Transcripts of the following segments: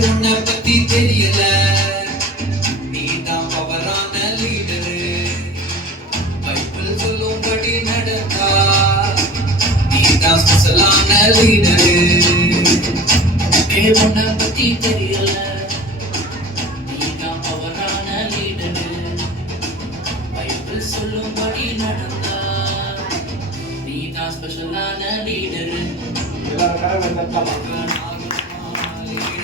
உன்னை பத்தி தெரியல. நீ தான் பவரான லீடரு பைபிள் சொல்லும்படி நடந்தா நீ தான் ஸ்பெஷலான லீடரு உனக்கே உன்னை பத்தி தெரியல. நீ தான் பவரான லீடரு பைபிள் சொல்லும்படி நடந்தா நீ தான் ஸ்பெஷலான லீடரு எல்லாரும்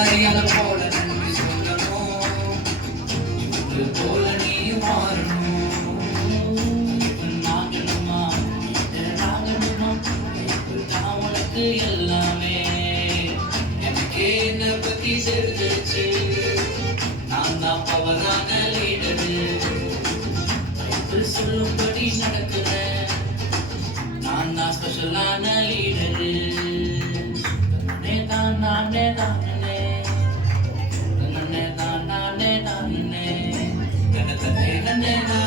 மரியாதை போல நன்றி சொல்லணும் இவங்களை போல நீயும் மாறணும் எல்லாமே எனக்கே என்ன பத்தி தெரிஞ்சிருச்சு நான் தான் பவரான லீடரு சொல்லும்படி நடக்கிறேன் நான் தான் ஸ்பெஷலான லீடரு Amen.